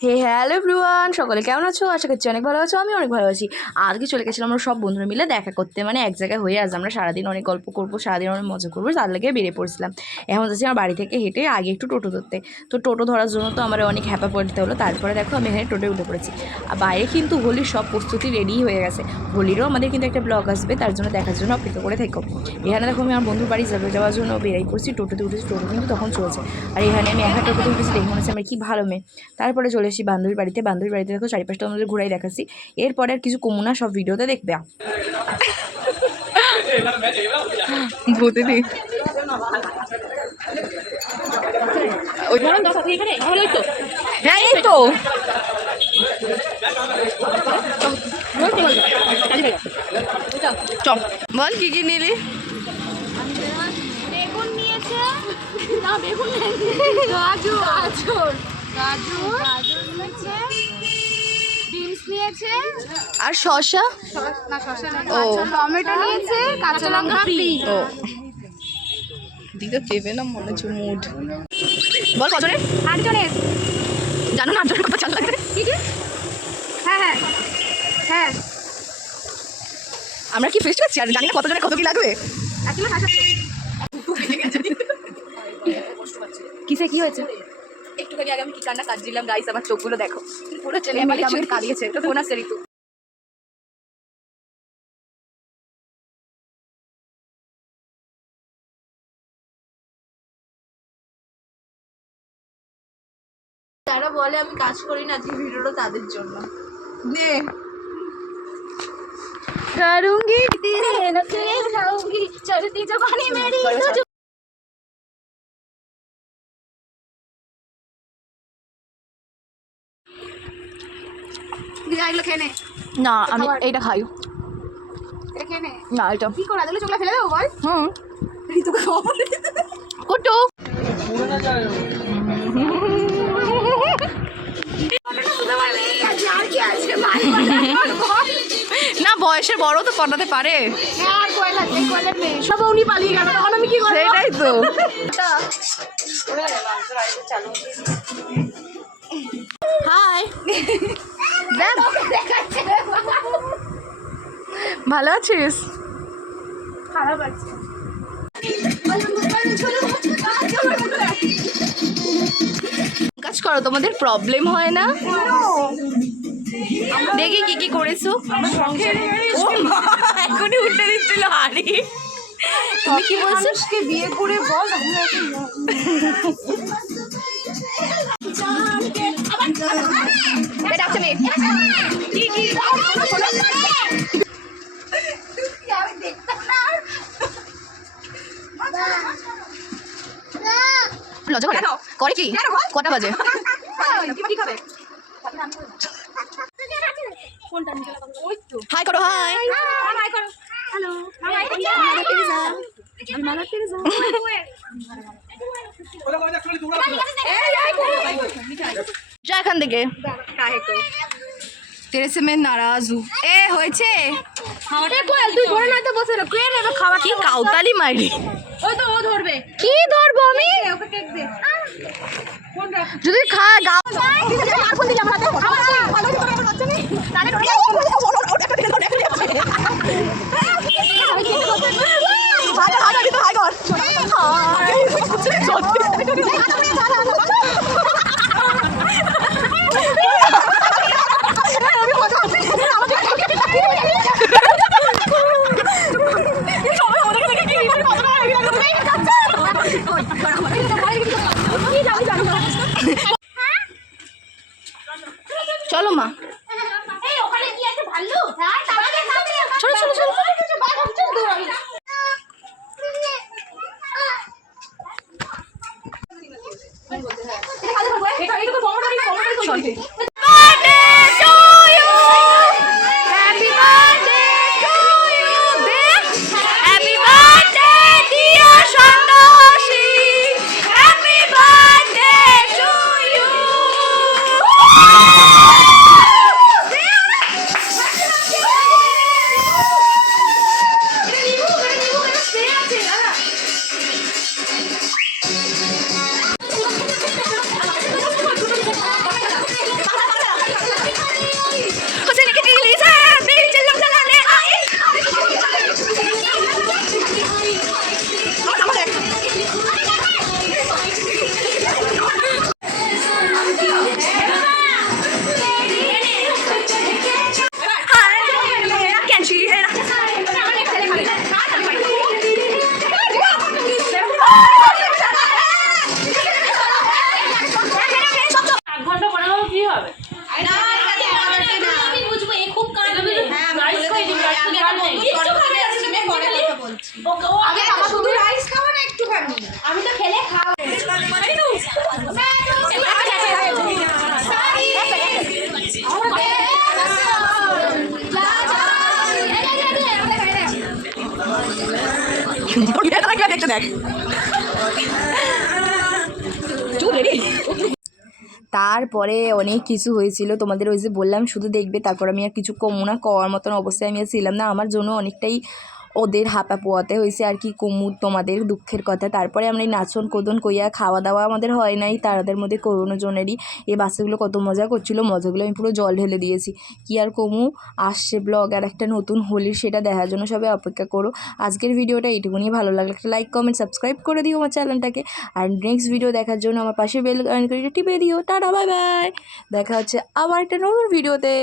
Hello everyone, সকলে কেমন আছো? আশা করছি অনেক ভালো আছো। আমি অনেক ভালো আছি। আজকে চলে গেছিলাম আমরা সব বন্ধুরা মিলে দেখা করতে, মানে এক জায়গায় হয়ে আজ আমরা সারাদিন অনেক গল্প করবো, সারাদিন অনেক মজা করবো, তার লেগে বেরিয়ে পড়ছিলাম। এখন যাচ্ছি আমার বাড়ি থেকে হেঁটে আগে একটু টোটো ধরতে। তো টোটো ধরার জন্য তো আমার অনেক হ্যাপা পড়তে হলো। তারপরে দেখো আমি এখানে টোটোয় উঠে পড়েছি। আর বাইরে কিন্তু হোলির সব প্রস্তুতি রেডি হয়ে গেছে। হোলিরও আমাদের কিন্তু একটা ব্লগ আসবে, তার জন্য দেখার জন্য অপেক্ষা করে থেকো। এখানে দেখো আমি আমার বন্ধুর বাড়ি যাওয়ার জন্য বেরাই পড়ছি। টোটোতে উঠেছি, টোটো কিন্তু তখন চলছে। আর এখানে আমি একা টোটোতে উঠেছি, দেখে মনে হচ্ছে আমার কি ভালো মেয়ে। তারপরে চলে এসেছি বান্ধবীর বাড়িতে দেখো চারিপাশটা আমাদের ঘুরাই দেখাচ্ছি। এরপরে আর কিছু কমুনা সব ভিডিওতে দেখবে। হ্যাঁ এই তো বল কি কি নিলি? বেগুন নিয়েছে না, বেগুন নেই, গাজর নিয়েছে, বিনস নিয়েছে আর শসা, না শসা নেই, ও টমেটো নিয়েছে, কাঁচা লঙ্কা ফ্রি। ও দিদা দেবে না মনে হচ্ছে মুড। বল কজনের? 8 জনের। জানো না 8 জনের কত চাল লাগবে? কি কি? হ্যাঁ, আমরা কি ফেস্ট করছি আর জানি না কত জনের কত কি লাগবে। আসলে কিসে কি হয়েছে? একটুখানি আগে আমি কি কান্না কাঁদছিলাম গাইস, আমার চোখগুলো দেখো পুরো ছেলে মেয়ে আমাকে কাঁদিয়েছে। তো ফোন আসছে ঋতু। তারা বলে আমি কাজ করি না, আজকে ভিডিওটা তাদের জন্য। নে करूंगी तेरे नखरे खाऊंगी चढ़ती जवानी मेरी तुझ। এগুলো খেয়ে নে। না আমি এইটা খাই এটা খেয়ে নে। না এটা কি করে আজকে চোখলা ফেলে দেবো বল? হুম ঋতুকে খাওয়াবো। কুটু না বয়সের বড় তো পটাতে পারে। সব উনি পালিয়ে গেল, তখন আমি কি করবো? সেটাই তো। হাই দেখ ভালো আছিস? খারাপ আছে। কাজ করো, তোমাদের প্রবলেম হয় না? দেখি কি কি করেছো। ও মা, এখনই উঠে দিচ্ছিল হাড়ি। তুমি কি বলছো? বিয়ে করে বল লজ্জা করে করে কি? কটা বাজে? হাই করো, হাই হ্যালো যা এখান থেকে। तेरे से मैं नाराज हूँ। ए হয়েছে তুই ধরে নয়তো বসে না, কে নেবে খাবার? কি কাউতালি মাইরি? ওই তো ও ধরবে। কি ধরবো আমি? ওকে কেক দে। ফোন রাখ। যদি খা গাও আর ফোন দিই আমরা তো ভালো করে আমার বাচ্চা নেই তাহলে চলো মা, এই ওখানে কি আছে ভাল্লুক? হ্যাঁ তাড়াতাড়ি চলো চলো চলো। হবে না, আমি বুঝবো এ খুব কাঁদবে হ্যাঁ, আমি রাইস বলে খাই দিচ্ছি, আমি আমার বন্ধুর কিচ্ছু পরবর্তী খাবে না, stream-এ পরে কথা বলছি। আমি আমার শুধু রাইস খাবো না একটুখানি। আমি তো খেলে খাও দেখতে দেখ তারপরে অনেক কিছু হয়েছিল তোমাদের ওই যে বললাম শুধু দেখবে, তারপর আমি আর কিছু কমু না, কওয়ার মতন অবস্থায় আমি আর ছিলাম না, আমার জন্য অনেকটাই ওদের হাপা পোয়াতে হয়েছে আর কি কমু তোমাদের দুঃখের কথা। তারপরে আমরা এই নাচন কোদন কইয়া খাওয়া দাওয়া আমাদের হয় নাই তাদের মধ্যে কোনো জনেরই। এই বাচ্চাগুলো কত মজা করছিলো, মজাগুলো আমি পুরো জল ঢেলে দিয়েছি। কি আর কমু, আসছে ব্লগ আর একটা নতুন হোলির, সেটা দেখার জন্য সবাই অপেক্ষা করো। আজকের ভিডিওটা এইটুকুনি, ভালো লাগলে একটা লাইক কমেন্ট সাবস্ক্রাইব করে দিও আমার চ্যানেলটাকে। আর নেক্সট ভিডিও দেখার জন্য আমার পাশে বেল আইকনটা টিপে দিও। টাটা বাই বাই, দেখা হচ্ছে আবার একটা নতুন ভিডিওতে।